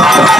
Oh,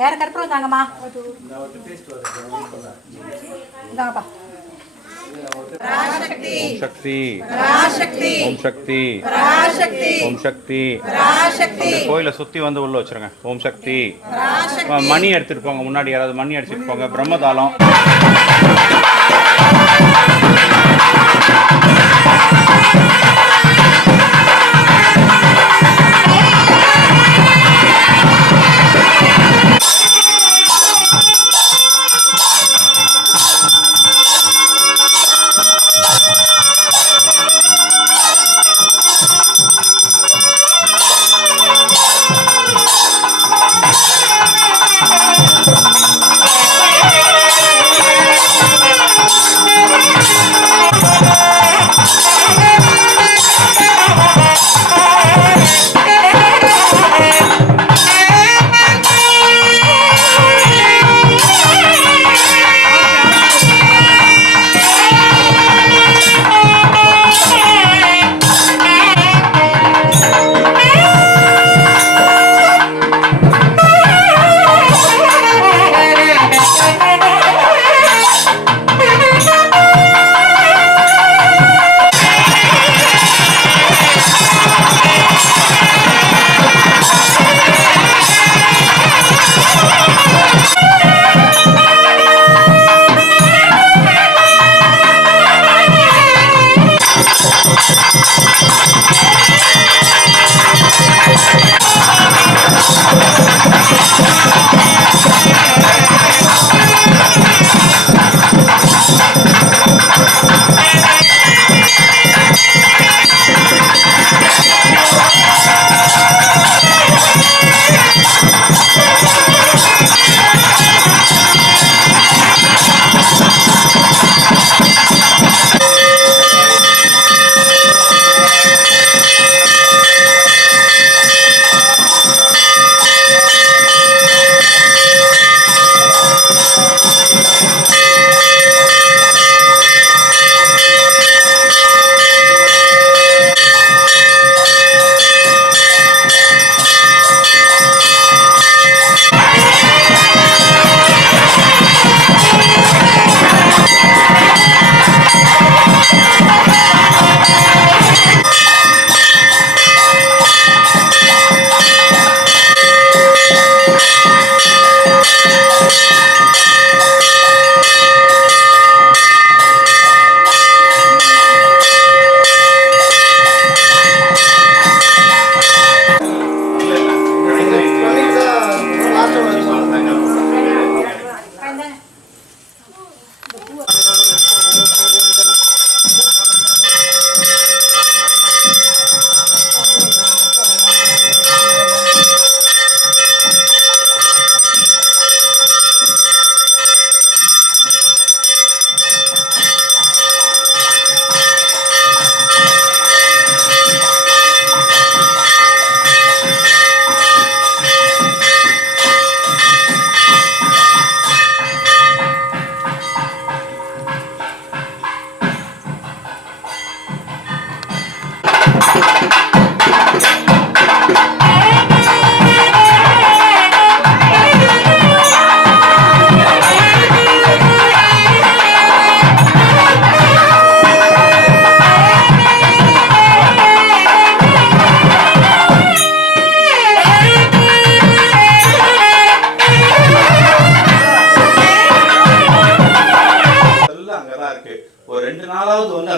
வேற கற்பூரம் தாங்கம்மா. இந்தாங்கப்பா. பராசக்தி பராசக்தி ஓம் சக்தி பராசக்தி ஓம் சக்தி பராசக்தி. கோயிலை சுத்தி வந்து உள்ள வச்சிருங்க. ஓம் சக்தி. மணி எடுத்துட்டு போங்க. முன்னாடி யாராவது மணி அடிச்சுட்டு போங்க. பிரம்மதாளம்.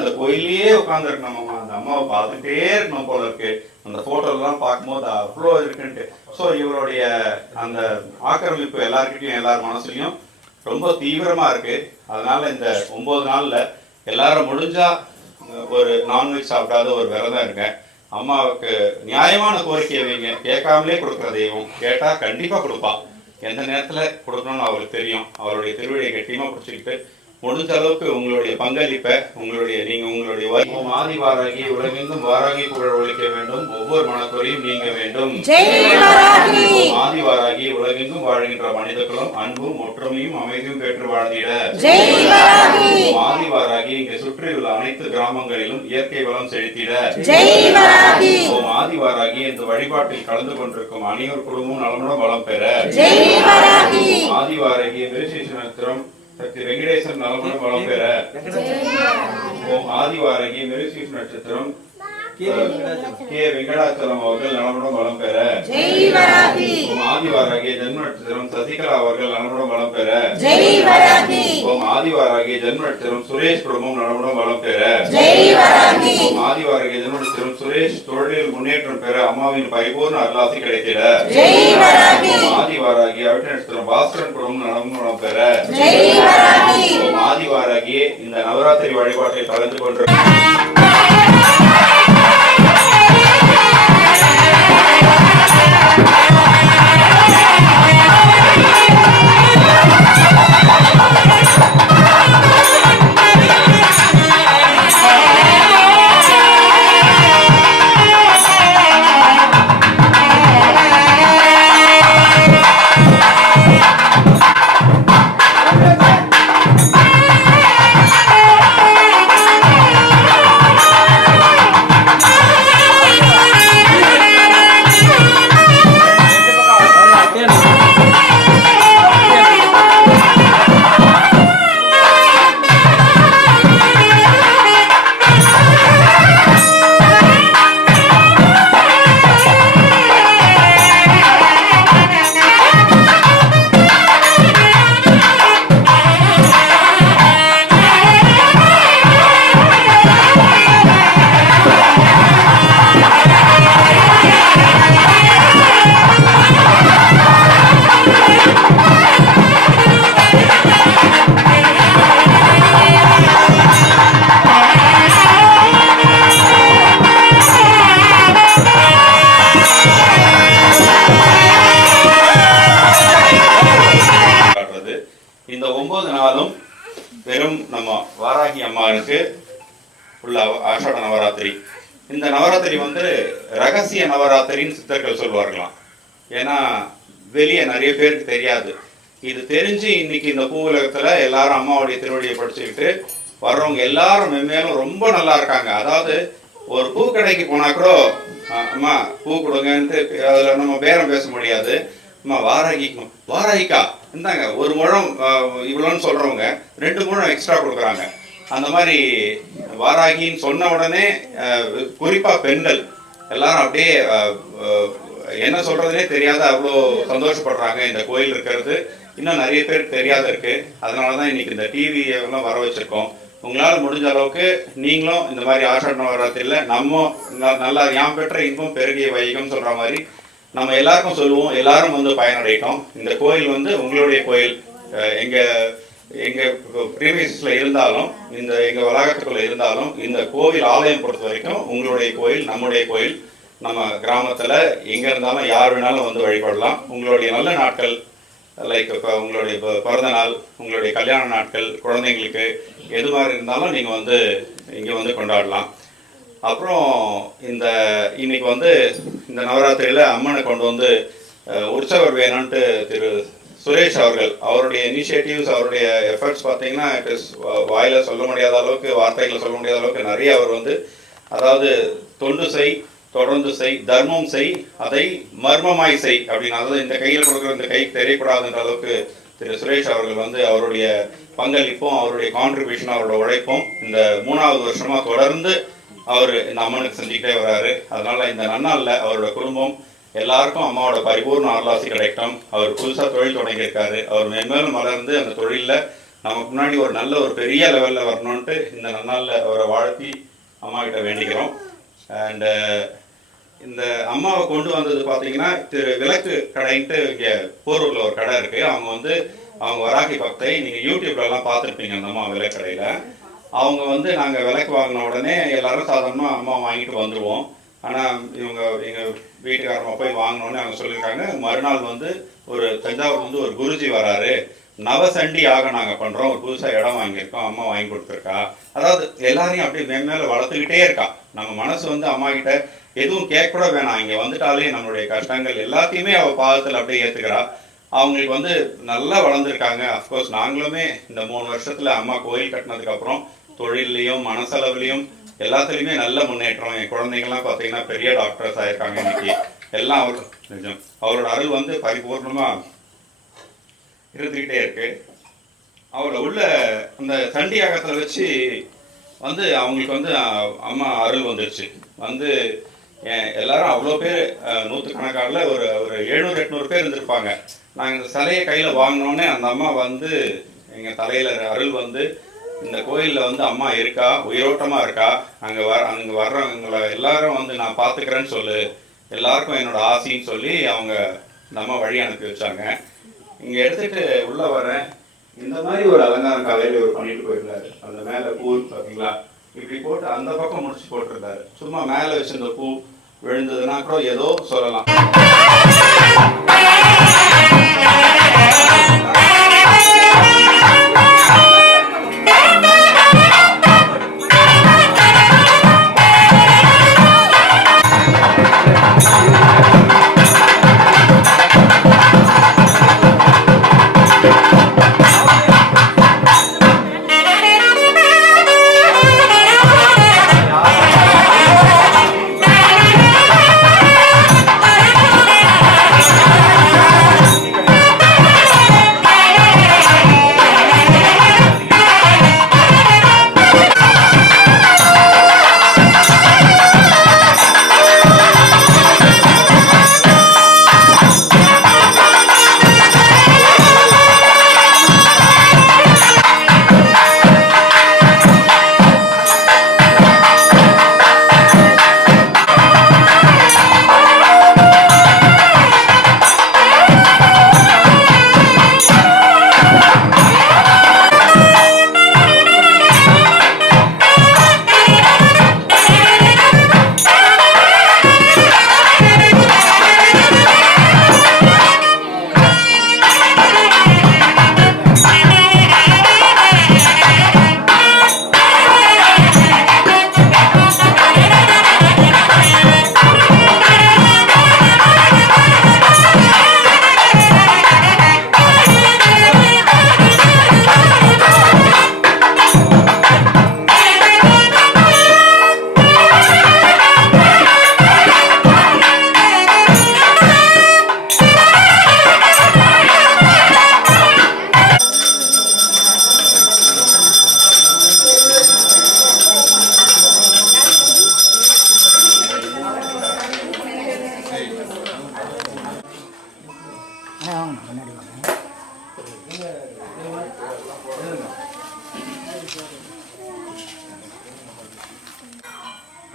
அந்த கோயிலே உட்காந்துருக்கணும் அம்மா, அந்த அம்மாவை பார்த்துட்டே இருக்கணும் போல இருக்கு. அந்த போட்டோலாம் பார்க்கும்போது அவ்வளோ இருக்குன்ட்டு. ஸோ இவருடைய அந்த ஆக்கிரமிப்பு எல்லாருக்கிட்டையும் எல்லார் மனசுலையும் ரொம்ப தீவிரமா இருக்கு. அதனால இந்த 9 நாள்ல எல்லாரும் முடிஞ்சா ஒரு நான்வெஜ் சாப்பிடாத ஒரு விரதம் இருங்க. அம்மாவுக்கு நியாயமான கோரிக்கையை வைங்க. கேட்காமலே கொடுக்குற தெய்வம், கேட்டா கண்டிப்பா கொடுப்பா. எந்த நேரத்துல கொடுக்கணும்னு அவருக்கு தெரியும். அவருடைய திருவடியை கட்டியமா பிடிச்சிக்கிட்டு முடிஞ்ச அளவுக்கு உங்களுடைய பங்களிப்பை உங்களுடைய ஆதி வாராகி உலகெங்கும் வாராகி புகழ் ஒழிக்க வேண்டும். ஒவ்வொரு மனக்குறையும் நீங்க வேண்டும். ஆதி வாராகி உலகெங்கும் வாழ்கின்ற மனிதர்களும் அன்பும் ஒற்றுமையும் அமைதியும் பெற்று வாழ்ந்திட. ஆதி வாராகி இங்கு சுற்றியுள்ள அனைத்து கிராமங்களிலும் இயற்கை வளம் செலுத்திட. ஆதி வாராகி இந்த வழிபாட்டில் கலந்து கொண்டிருக்கும் அனைவர் குடும்பமும் நலமுடன் வளம் பெற. ஆதி வாராகி விருஷேஸ்வரம் சக்தி வெங்கடேசன் நலமுடன் வளம் பெற. ஓம் ஆதி வாராகி மிருகசீர்ஷ நட்சத்திரம் கே வெங்கடாச்சலம் அவர்கள் நலமுடன் வளம் பெற. ஓம் ஆதி வாராகி ஜென்ம நட்சத்திரம் சசிகலா அவர்கள் நலமுடன் வளம் பெற. ஓம் ஆதி வாராகி ஜென்ம நட்சத்திரம் சுரேஷ் குடும்பம் நலமுடன் வளம் பெற. ஓம் ஆதி வாராகி ஜென்ம நட்சத்திரம் சுரேஷ் தொழிலில் முன்னேற்றம் பெற அம்மாவின் பரிபூர்ண அருளாசி கிடைத்திட. ஓம் ஆதி வாராகி அவிட்ட நட்சத்திரம் பாஸ்கரன் குடும்பம் நலமுடன் வளம் பெற. ஓம் ஆதி வாராகி இந்த நவராத்திரி வழிபாட்டில் கலந்து கொண்டிருக்கும் இந்த 9 நாளும் வெறும் நம்ம வாராகி அம்மாவுக்கு உள்ள ஆஷாட நவராத்திரி. இந்த நவராத்திரி வந்து ரகசிய நவராத்திரின்னு சித்தர்கள் சொல்வார்களாம். ஏன்னா வெளியே நிறைய பேருக்கு தெரியாது. இது தெரிஞ்சு இன்னைக்கு இந்த பூ உலகத்துல எல்லாரும் அம்மாவுடைய திருவடியை படிச்சுக்கிட்டு வர்றவங்க எல்லாரும் மென்மேலும் ரொம்ப நல்லா இருக்காங்க. அதாவது ஒரு பூ கடைக்கு போனா கூட அம்மா பூ கொடுங்கன்ட்டு அதுல நம்ம பேரம் பேச முடியாது. அம்மா வாராகிக்கா இருந்தாங்க ஒரு முழம் இவ்வளோன்னு சொல்றவங்க 2 முழம் எக்ஸ்ட்ரா கொடுக்குறாங்க. அந்த மாதிரி வாராகின்னு சொன்ன உடனே குறிப்பா பெண்கள் எல்லாரும் அப்படியே என்ன சொல்றதுனே தெரியாத அவ்வளோ சந்தோஷப்படுறாங்க. இந்த கோயில் இருக்கிறது இன்னும் நிறைய பேருக்கு தெரியாத இருக்கு. அதனாலதான் இன்னைக்கு இந்த டிவி எல்லாம் வர வச்சிருக்கோம். உங்களால் முடிஞ்ச அளவுக்கு நீங்களும் இந்த மாதிரி ஆஷாட நவராத்திரியில நம்ம நல்லா யாம் பெற்ற இன்பம் பெருகிய வைகம் சொல்ற மாதிரி நம்ம எல்லாருக்கும் சொல்லுவோம். எல்லாரும் வந்து பயனடையட்டும். இந்த கோயில் வந்து உங்களுடைய கோயில். எங்க பிரீமியஸ்ல இருந்தாலும் எங்க வளாகத்துக்குள்ள இருந்தாலும் இந்த கோவில் ஆலயம் பொறுத்த வரைக்கும் உங்களுடைய கோயில், நம்முடைய கோயில். நம்ம கிராமத்துல எங்க இருந்தாலும் யார் வேணாலும் வந்து வழிபடலாம். உங்களுடைய நல்ல நாட்கள் லைக் இப்போ உங்களுடைய பிறந்த நாள், உங்களுடைய கல்யாண நாட்கள், குழந்தைங்களுக்கு எது மாதிரி இருந்தாலும் நீங்கள் வந்து இங்கே வந்து கொண்டாடலாம். அப்புறம் இன்னைக்கு வந்து இந்த நவராத்திரியில் அம்மனை கொண்டு வந்து உற்சவர் வேணும்ன்ட்டு திரு சுரேஷ் அவருடைய இனிஷியேட்டிவ்ஸ், அவருடைய எஃபர்ட்ஸ் பார்த்தீங்கன்னா வாயில சொல்ல முடியாத அளவுக்கு, வார்த்தைகளை சொல்ல முடியாத அளவுக்கு நிறைய அவர் வந்து, அதாவது தொண்டு செய், தொடர்ந்து செய், தர்மம் செய், அதை மர்மமாய் செய் அப்படின்னு, அதாவது இந்த கையில் கொடுக்குற இந்த கைக்கு தெரியக்கூடாதுன்ற அளவுக்கு திரு சுரேஷ் அவர்கள் வந்து அவருடைய பங்களிப்பும் அவருடைய கான்ட்ரிபியூஷனும் அவரோட உழைப்பும் இந்த 3வது வருஷமா தொடர்ந்து அவர் இந்த அம்மனுக்கு செஞ்சுக்கிட்டே வர்றாரு. அதனால இந்த நன்னாளில் அவரோட குடும்பம் எல்லாருக்கும் அம்மாவோட பரிபூர்ண அருளாசி கிடைக்கும். அவர் புதுசாக தொழில் தொடங்கியிருக்காரு. அவர் மென்மேலும் வளர்ந்து அந்த தொழிலில் நமக்கு முன்னாடி ஒரு நல்ல ஒரு பெரிய லெவலில் வரணுன்ட்டு இந்த நன்னாளில் அவரை வாழ்த்தி அம்மா கிட்ட வேண்டிக்கிறோம். அண்டு இந்த அம்மாவை கொண்டு வந்தது பார்த்தீங்கன்னா விளக்கு கடைன்ட்டு இங்கே போரூரில் ஒரு கடை இருக்குது. அவங்க வராகி பக்தை, நீங்கள் யூடியூப்லலாம் பார்த்துருப்பீங்க அந்த அம்மா விளக்கடையில். அவங்க நாங்கள் விளக்கு வாங்கின உடனே எல்லாரும் சாதாரணமாக அம்மா வாங்கிட்டு வந்துடுவோம். ஆனால் எங்கள் வீட்டுக்காரமாக போய் வாங்கினோடனே அவங்க சொல்லியிருக்காங்க, மறுநாள் ஒரு தஞ்சாவூர் ஒரு குருஜி வராரு, நவசண்டி யாக நாங்கள் பண்ணுறோம், ஒரு புதுசாக இடம் வாங்கியிருக்கோம், அம்மா வாங்கி கொடுத்துருக்கா. அதாவது எல்லாரையும் அப்படியே மேலே வளர்த்துக்கிட்டே இருக்கா. நம்ம மனசு அம்மா கிட்ட எதுவும் கேட்கக்கூட வேணாம், இங்கே வந்துட்டாலே நம்மளுடைய கஷ்டங்கள் எல்லாத்தையுமே அவள் பாதத்தில் அப்படியே ஏற்றுக்கிறா. அவங்களுக்கு நல்லா வளர்ந்துருக்காங்க. அஃப்கோர்ஸ் நாங்களுமே இந்த 3 வருஷத்தில் அம்மா கோயில் கட்டினதுக்கப்புறம் தொழிலையும் மனசளவுலையும் எல்லாத்துலேயுமே நல்ல முன்னேற்றம். என் குழந்தைங்கள்லாம் பார்த்தீங்கன்னா பெரிய டாக்டர்ஸ் ஆகிருக்காங்க இன்னைக்கு. எல்லாம் அவரோட அருள் பரிபூர்ணமாக இருந்துக்கிட்டே இருக்கு. அவளை உள்ள அந்த சண்டி யாகத்தில் வச்சு அவங்களுக்கு அம்மா அருள் வந்துருச்சு. எல்லாரும் அவ்வளோ பேர், நூற்றுக்கணக்கானில் ஒரு 700-800 பேர் இருந்திருப்பாங்க. நாங்கள் இந்த சிலையை கையில் வாங்கினோன்னே அந்த அம்மா எங்கள் தலையில் அருள் இந்த கோயிலில் அம்மா இருக்கா, உயிரோட்டமாக இருக்கா, அங்கே வர்றவங்களை எல்லாரும் நான் பார்த்துக்கிறேன்னு சொல்லு, எல்லாருக்கும் என்னோட ஆசைன்னு சொல்லி அவங்க இந்த அம்மா வழி அனுப்பி வச்சாங்க. இங்கே எடுத்துகிட்டு உள்ளே வரேன். இந்த மாதிரி ஒரு அலங்காரம் காலையில் ஒரு பண்ணிட்டு போயிருந்தாரு. அந்த மேலே பூ பார்த்தீங்களா, இப்படி போட்டு அந்த பக்கம் முடிச்சு போட்டிருந்தாரு. சும்மா மேலே வச்சிருந்த பூ விழுந்ததுன்னா கூட ஏதோ சொல்லலாம்.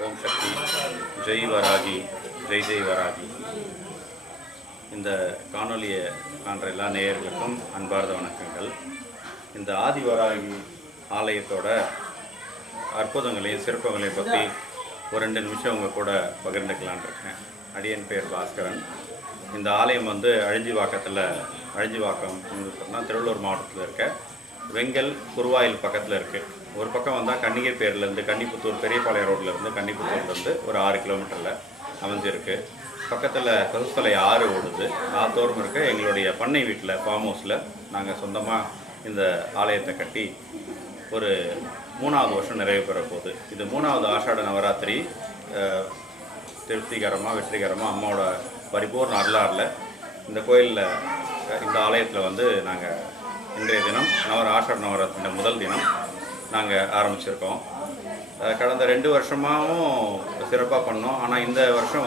ஓம் சக்தி. ஜெய் வராகி, ஜெய் ஜெய் வராகி. இந்த காணொலியை காண்ற எல்லா நேயர்களுக்கும் அன்பார்ந்த வணக்கங்கள். இந்த ஆதி வராகி ஆலயத்தோட அற்புதங்களையும் சிறப்புகளையும் பற்றி ஒரு 2 நிமிஷம் உங்கள் கூட பகிர்ந்துக்கலான் இருக்கேன். அடியன் பேர் பாஸ்கரன். இந்த ஆலயம் அழிஞ்சிவாக்கம் சொன்னால் திருவள்ளூர் மாவட்டத்தில் இருக்க வெங்கல் குருவாயில் பக்கத்தில் இருக்குது. ஒரு பக்கம் வந்தால் கன்னிகைப்பேர்லேருந்து கன்னிப்புத்தூர் பெரியபாளையம் ரோட்லேருந்து கன்னிப்புத்தூர்லேருந்து ஒரு 6 கிலோமீட்டரில் அமைஞ்சிருக்கு. பக்கத்தில் கசுத்தலை ஆறு ஓடுது. ஆத்தோறும் இருக்க எங்களுடைய பண்ணை வீட்டில் ஃபார்ம் ஹவுஸில் நாங்கள் சொந்தமாக இந்த ஆலயத்தை கட்டி ஒரு 3வது வருஷம் நிறைவு பெற போகுது. இது 3வது ஆஷாட நவராத்திரி திருப்திகரமாக வெற்றிகரமாக அம்மாவோட பரிபூர்ண அருளாரில் இந்த கோயிலில் இந்த ஆலயத்தில் நாங்கள் இன்றைய தினம் ஆஷாட நவராத்திரி முதல் தினம் நாங்கள் ஆரம்பிச்சிருக்கோம். கடந்த 2 வருஷமாகவும் சிறப்பாக பண்ணோம். ஆனால் இந்த வருஷம்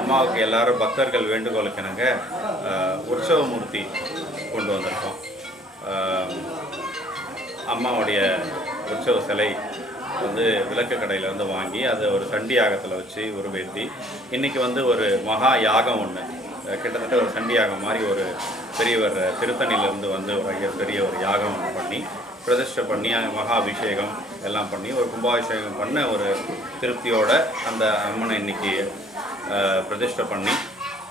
அம்மாவுக்கு எல்லாரும் பக்தர்கள் வேண்டுகோளுக்கு நாங்கள் உற்சவமூர்த்தி கொண்டு வந்திருக்கோம். அம்மாவுடைய உற்சவ சிலை வந்து விளக்கு கடையில் வந்து வாங்கி அதை ஒரு சண்டி யாகத்தில் வச்சு உருவேற்றி இன்றைக்கி வந்து ஒரு மகா யாகம் ஒன்று கிட்டத்தட்ட ஒரு சண்டி யாகம் மாதிரி ஒரு பெரியவர் திருத்தணியிலேருந்து வந்து ஒரு ஐயர் பெரிய ஒரு யாகம் ஒன்று பண்ணி பிரதிஷ்டை பண்ணி மகா அபிஷேகம் எல்லாம் பண்ணி ஒரு கும்பாபிஷேகம் பண்ண ஒரு திருப்தியோட அந்த அம்மனை இன்னைக்கு பிரதிஷ்டை பண்ணி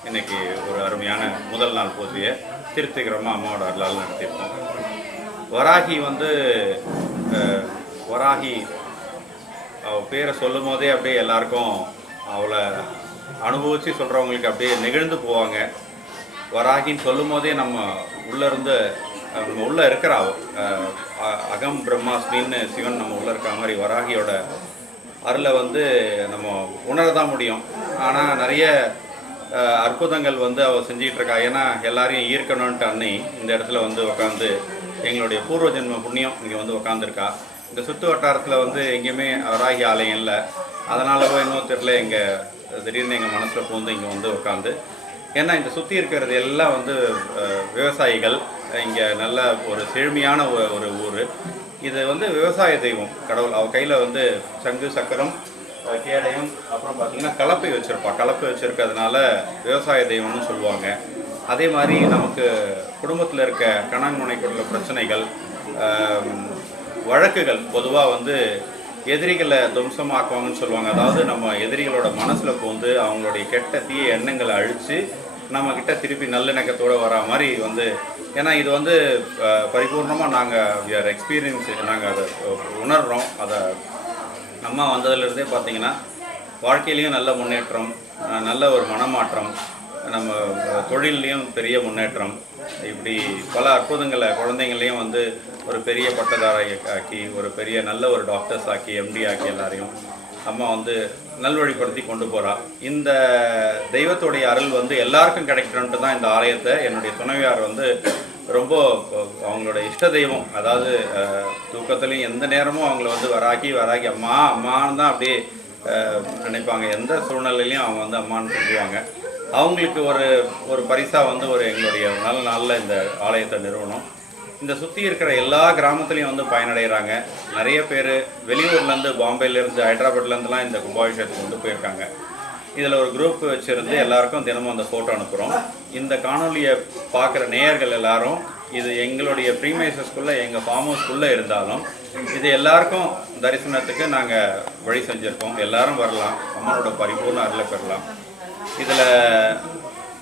இன்னைக்கு ஒரு அருமையான முதல் நாள் பூஜையை திருப்திகரமாக அம்மாவோட அருளால் நடத்தியிருக்கோம். வராகி வந்து வராகி அவள் பேரை சொல்லும் போதே அப்படியே எல்லாருக்கும் அவளை அனுபவித்து சொல்கிறவங்களுக்கு அப்படியே நெகிழ்ந்து போவாங்க. வராகின்னு சொல்லும் போதே நம்ம உள்ளேருந்து நம்ம உள்ளே இருக்கிற அகம் பிரம்மாஸ்மின்னு சிவன் நம்ம உள்ளே இருக்கிற மாதிரி வராகியோட அருளை வந்து நம்ம உணரதான் முடியும். ஆனால் நிறைய அற்புதங்கள் வந்து அவள் செஞ்சிகிட்டு இருக்கா. ஏன்னா எல்லாரையும் ஈர்க்கணுன்ட்டு அன்னை இந்த இடத்துல வந்து உட்காந்து எங்களுடைய பூர்வ ஜென்ம புண்ணியம் இங்கே வந்து உட்காந்துருக்கா. இந்த சுற்று வட்டாரத்தில் வந்து எங்கேயுமே வராகி ஆலயம் இல்லை. அதனாலவோ இன்னும் தெரியல எங்கள் திடீர்னு எங்கள் மனசில் பூந்து இங்கே வந்து உட்காந்து, ஏன்னா இந்த சுற்றி இருக்கிறது எல்லாம் வந்து விவசாயிகள், இங்கே நல்ல ஒரு செழுமையான ஒரு ஊர். இது வந்து விவசாய தெய்வம் கடவுள். அவள் கையில் வந்து சங்கு சக்கரம் கேடயம் அப்புறம் பார்த்திங்கன்னா கலப்பை வச்சுருப்பா. கலப்பை வச்சுருக்கிறதுனால விவசாய தெய்வம்னு சொல்லுவாங்க. அதே மாதிரி நமக்கு குடும்பத்தில் இருக்க கணவன் மனைவிக்குள்ள பிரச்சனைகள் வழக்குகள் பொதுவாக வந்து எதிரிகளை துவம்சமாக்குவாங்கன்னு சொல்லுவாங்க. அதாவது நம்ம எதிரிகளோட மனசில் போந்து அவங்களுடைய கெட்ட தீய எண்ணங்களை அழித்து நம்மக்கிட்ட திருப்பி நல்லிணக்கத்தோடு வரா மாதிரி வந்து, ஏன்னா இது வந்து பரிபூர்ணமாக நாங்கள் எக்ஸ்பீரியன்ஸ் நாங்கள் அதை உணர்கிறோம். அதை அம்மா வந்ததுலேருந்தே பார்த்திங்கன்னா வாழ்க்கையிலையும் நல்ல முன்னேற்றம், நல்ல ஒரு மனமாற்றம், நம்ம தொழில்லையும் பெரிய முன்னேற்றம், இப்படி பல அற்புதங்களை குழந்தைங்களையும் வந்து ஒரு பெரிய பட்டதாரி ஆக்கி ஒரு பெரிய நல்ல ஒரு டாக்டர்ஸ் ஆக்கி எம்டி ஆக்கி எல்லாரையும் அம்மா வந்து நல்வழிப்படுத்தி கொண்டு போகிறா. இந்த தெய்வத்துடைய அருள் வந்து எல்லாருக்கும் கிடைக்கணுன்ட்டு தான் இந்த ஆலயத்தை என்னுடைய துணைவியார் வந்து ரொம்ப அவங்களோட இஷ்ட தெய்வம். அதாவது தூக்கத்துலேயும் எந்த நேரமும் அவங்கள வந்து வராகி அம்மா அம்மான்னு தான் அப்படியே நினைப்பாங்க. எந்த சூழ்நிலையிலையும் அவங்க வந்து அம்மான்னு சொல்லுவாங்க. அவங்களுக்கு ஒரு பரிசாக வந்து எங்களுடைய நல்ல நாளில் இந்த ஆலயத்தை நிறுவனம். இந்த சுற்றி இருக்கிற எல்லா கிராமத்துலேயும் வந்து பயனடைகிறாங்க. நிறைய பேர் வெளியூர்லேருந்து, பாம்பேலேருந்து, ஹைதராபாத்லேருந்துலாம் இந்த கும்பாபிஷேகத்துக்கு கொண்டு போயிருக்காங்க. இதில் ஒரு குரூப் வச்சுருந்து எல்லாருக்கும் தினமும் அந்த ஃபோட்டோ அனுப்புகிறோம். இந்த காணொலியை பார்க்குற நேயர்கள் எல்லாரும் இது எங்களுடைய ப்ரீமைசஸ்குள்ளே எங்கள் ஃபார்ம் ஹவுஸ்குள்ளே இருந்தாலும் இது எல்லாருக்கும் தரிசனத்துக்கு நாங்கள் வழி செஞ்சுருக்கோம். எல்லாரும் வரலாம், அம்மனோட பரிபூர்ண அருளை பெறலாம். இதில்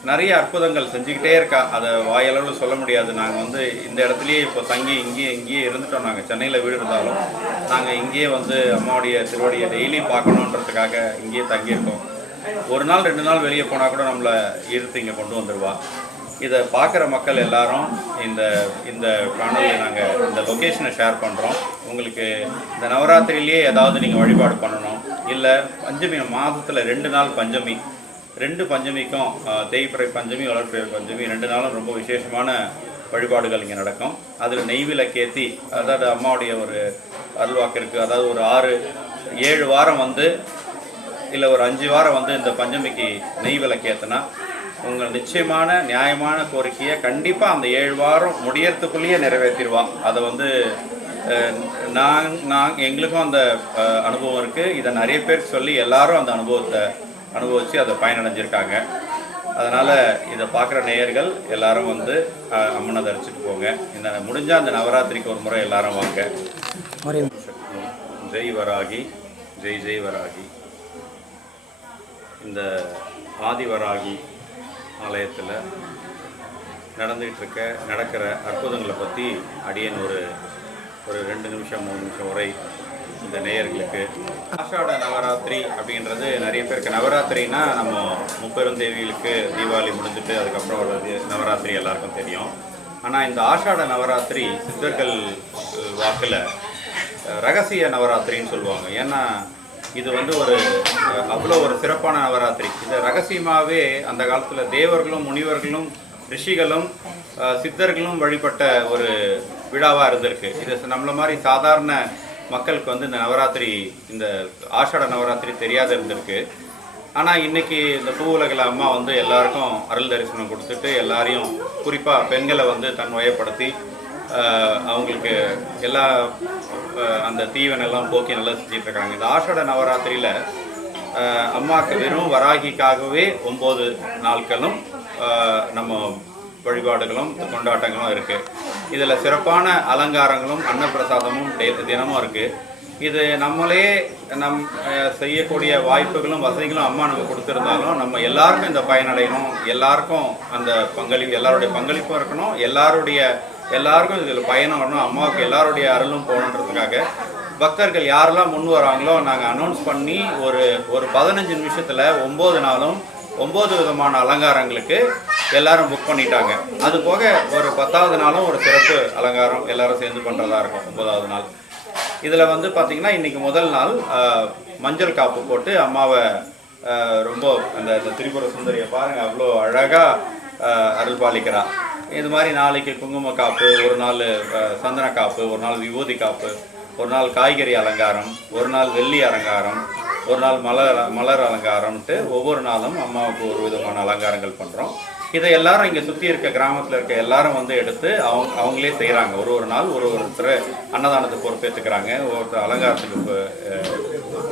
நிறைய அற்புதங்கள் செஞ்சுக்கிட்டே இருக்கா. அதை வாயளவில் சொல்ல முடியாது. நாங்கள் வந்து இந்த இடத்துலையே இப்போ தங்கி இங்கேயே இருந்துட்டோம். நாங்கள் சென்னையில் வீடு இருந்தாலும் நாங்கள் இங்கேயே வந்து அம்மாவுடைய திருவடியை டெய்லி பார்க்கணுன்றதுக்காக இங்கேயே தங்கியிருக்கோம். ஒரு நாள் 2 நாள் வெளியே போனால் கூட நம்மளை ஈர்த்து இங்கே கொண்டு வந்துடுவா. இதை பார்க்குற மக்கள் எல்லாரும் இந்த காணொலியை நாங்கள் இந்த லொக்கேஷனை ஷேர் பண்ணுறோம். உங்களுக்கு இந்த நவராத்திரியிலேயே ஏதாவது நீங்கள் வழிபாடு பண்ணணும், இல்லை பஞ்சமி மாதத்தில் 2 நாள் பஞ்சமி, 2 பஞ்சமிக்கும் தேய்பிறை பஞ்சமி வளர்ப்பிறை பஞ்சமி 2 நாளும் ரொம்ப விசேஷமான வழிபாடுகள் இங்கே நடக்கும். அதில் நெய்விளக்கேற்றி, அதாவது அம்மாவுடைய ஒரு அருள்வாக்கு இருக்குது. அதாவது ஒரு 6-7 வாரம் வந்து இல்லை ஒரு 5 வாரம் வந்து இந்த பஞ்சமிக்கு நெய்விளக்கேற்றினா உங்கள் நிச்சயமான நியாயமான கோரிக்கையை கண்டிப்பாக அந்த 7 வாரம் முடியறதுக்குள்ளேயே நிறைவேற்றிடுவா. அதை வந்து எங்களுக்கும் அந்த அனுபவம் இருக்குது. இதை நிறைய பேருக்கு சொல்லி எல்லாரும் அந்த அனுபவத்தை அனுபவித்து அதை பயனடைஞ்சிருக்காங்க. அதனால் இதை பார்க்குற நேயர்கள் எல்லாரும் வந்து அம்மனை தரிசிட்டு போங்க. இந்த முடிஞ்சால் அந்த நவராத்திரிக்கு ஒரு முறை எல்லாரும் வாங்க. ஜெய் வராகி, ஜெய் ஜெய் வராகி. இந்த ஆதிவராகி ஆலயத்தில் நடக்கிற அற்புதங்களை பற்றி அடியேன் ஒரு 2 நிமிஷம் 3 நிமிஷம் உரை இந்த நேயர்களுக்கு. ஆஷாட நவராத்திரி அப்படின்றது நிறைய பேருக்கு நவராத்திரினா நம்ம முப்பெருந்தேவிகளுக்கு தீபாவளி முடிஞ்சுட்டு அதுக்கப்புறம் ஒரு நவராத்திரி எல்லாருக்கும் தெரியும். ஆனால் இந்த ஆஷாட நவராத்திரி சித்தர்கள் வாக்கில் ரகசிய நவராத்திரின்னு சொல்லுவாங்க. ஏன்னா இது வந்து அவ்வளோ ஒரு சிறப்பான நவராத்திரி. இந்த ரகசியமாகவே அந்த காலத்தில் தேவர்களும் முனிவர்களும் ரிஷிகளும் சித்தர்களும் வழிபட்ட ஒரு விழாவாக இருந்திருக்கு. இது நம்மள மாதிரி சாதாரண மக்களுக்கு வந்து இந்த நவராத்திரி, இந்த ஆஷாட நவராத்திரி தெரியாத இருந்திருக்கு. ஆனால் இன்றைக்கி இந்த பூவுலகில் அம்மா வந்து எல்லாருக்கும் அருள் தரிசனம் கொடுத்துட்டு எல்லாரையும் குறிப்பாக பெண்களை வந்து தன் வயப்படுத்தி அவங்களுக்கு எல்லா அந்த தீவனெல்லாம் போக்கி நல்லா செஞ்சிட்ருக்காங்க. இந்த ஆஷாட நவராத்திரியில் அம்மாவுக்கு வெறும் வராகிக்காகவே 9 நாட்களும் நம்ம வழிபாடுகளும் கொண்டாட்டங்களும் இருக்குது. இதில் சிறப்பான அலங்காரங்களும் அன்னப்பிரசாதமும் தினமும் இருக்குது. இது நம்மளே செய்யக்கூடிய வாய்ப்புகளும் வசதிகளும் அம்மா நமக்கு கொடுத்துருந்தாலும் நம்ம எல்லாருக்கும் இந்த பயனடையணும், எல்லாருக்கும் அந்த எல்லாருடைய பங்களிப்பும் இருக்கணும், எல்லாருக்கும் இதில் பயணம் வரணும், அம்மாவுக்கு எல்லாருடைய அருளும் போகணுன்றதுக்காக பக்தர்கள் யாரெல்லாம் முன் வராங்களோ நாங்கள் அனௌன்ஸ் பண்ணி ஒரு 15 நிமிஷத்தில் 9 நாளும் 9 விதமான அலங்காரங்களுக்கு எல்லாரும் புக் பண்ணிட்டாங்க. அது போக ஒரு 10வது நாளும் ஒரு சிறப்பு அலங்காரம் எல்லாரும் சேர்ந்து பண்ணுறதா இருக்கும் 9வது நாள். இதில் வந்து பார்த்திங்கன்னா இன்றைக்கி முதல் நாள் மஞ்சள் காப்பு போட்டு அம்மாவை ரொம்ப அந்த திரிபுர சுந்தரியை பாருங்கள் அவ்வளோ அழகாக அருள் பாலிக்கிறா. இது மாதிரி நாளைக்கு குங்கும காப்பு, ஒரு நாள் சந்தன காப்பு, ஒரு நாள் விபூதி காப்பு, ஒரு நாள் காய்கறி அலங்காரம், ஒரு நாள் வெள்ளி அலங்காரம், ஒரு நாள் மலர் அலங்காரம்ட்டு ஒவ்வொரு நாளும் அம்மாவுக்கு ஒரு விதமான அலங்காரங்கள் பண்ணுறோம். இதை எல்லாரும் இங்கே சுற்றி இருக்க கிராமத்தில் இருக்க எல்லாரும் வந்து எடுத்து அவங்களே செய்கிறாங்க. ஒரு நாள் ஒருத்தர் அன்னதானத்தை பொறுப்பேற்றுக்கிறாங்க, ஒருத்தர் அலங்காரத்துக்கு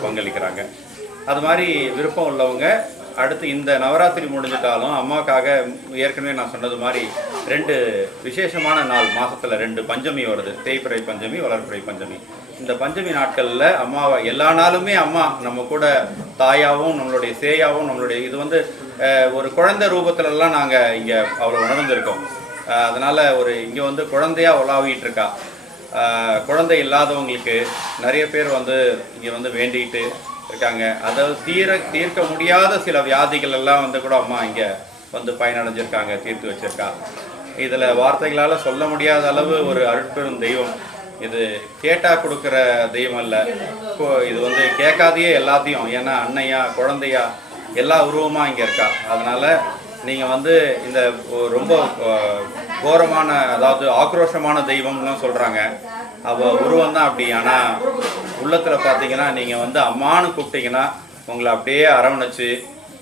பங்களிக்கிறாங்க. அது மாதிரி விருப்பம் உள்ளவங்க அடுத்து இந்த நவராத்திரி முடிஞ்சிட்டாலும் அம்மாவுக்காக ஏற்கனவே நான் சொன்னது மாதிரி 2 விசேஷமான நாள் மாதத்தில் 2 பஞ்சமி வருது. தேய்பிறை பஞ்சமி, வளர்பிறை பஞ்சமி. இந்த பஞ்சமி நாட்களில் அம்மாவை எல்லா நாளுமே அம்மா நம்ம கூட தாயாகவும் நம்மளுடைய சேயாகவும் நம்மளுடைய இது வந்து ஒரு குழந்தை ரூபத்துலலாம் நாங்கள் இங்கே அவ்வளோ உணர்ந்திருக்கோம். அதனால் இங்கே வந்து குழந்தையாக உலாவிட்டு இருக்கா. குழந்தை இல்லாதவங்களுக்கு நிறைய பேர் வந்து இங்கே வந்து வேண்டிகிட்டு இருக்காங்க. அதாவது தீர்க்க முடியாத சில வியாதிகள் எல்லாம் வந்து கூட அம்மா இங்கே வந்து பயனடைஞ்சிருக்காங்க, தீர்த்து வச்சிருக்கா. இதில் வார்த்தைகளால் சொல்ல முடியாத அளவு ஒரு அருட்பெரும் தெய்வம். இது கேட்டால் கொடுக்குற தெய்வம் இல்லை, இது வந்து கேட்காதையே எல்லாத்தையும், ஏன்னா அன்னையா குழந்தையா எல்லா உருவமாக இங்கே இருக்கா. அதனால் நீங்கள் வந்து இந்த ரொம்ப கோரமான அதாவது ஆக்ரோஷமான தெய்வம்லாம் சொல்கிறாங்க, அவள் உருவம் தான் அப்படி. ஆனால் உள்ளத்தில் பார்த்தீங்கன்னா நீங்கள் வந்து அம்மானு கூப்பிட்டீங்கன்னா உங்களை அப்படியே அரவணைச்சு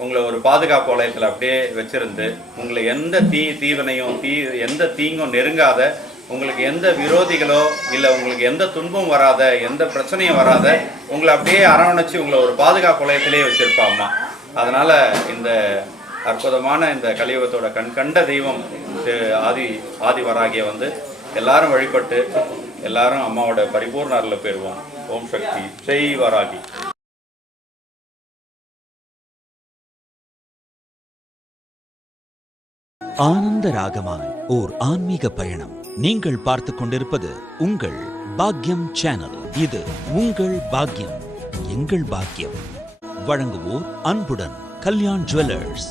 உங்களை ஒரு பாதுகாப்பு வளையத்தில் அப்படியே வச்சுருந்து உங்களை எந்த தீவனையும் எந்த தீங்கும் நெருங்காத, உங்களுக்கு எந்த விரோதிகளோ இல்லை உங்களுக்கு எந்த துன்பம் வராத, எந்த பிரச்சனையும் வராத, உங்களை அப்படியே அரவணைச்சு உங்களை ஒரு பாதுகாப்பு வளையத்திலே வச்சுருப்பா அம்மா. அதனால் இந்த அற்புதமான இந்த கலியுகத்தோட கண்கண்ட தெய்வம் ஆதி வராகிய வந்து எல்லாரும் வழிபட்டு எல்லாரும் அம்மாவோட பரிபூர்ண அருளை பெறுவோம். ஓம் சக்தி ஜெய் வராகி. ஆனந்த ராகமாய் ஓர் ஆன்மீக பயணம். நீங்கள் பார்த்து கொண்டிருப்பது உங்கள் பாக்யம் சேனல். இது உங்கள் பாக்யம், எங்கள் பாக்யம். வழங்குவோர் அன்புடன் கல்யாண் ஜுவல்லர்ஸ்.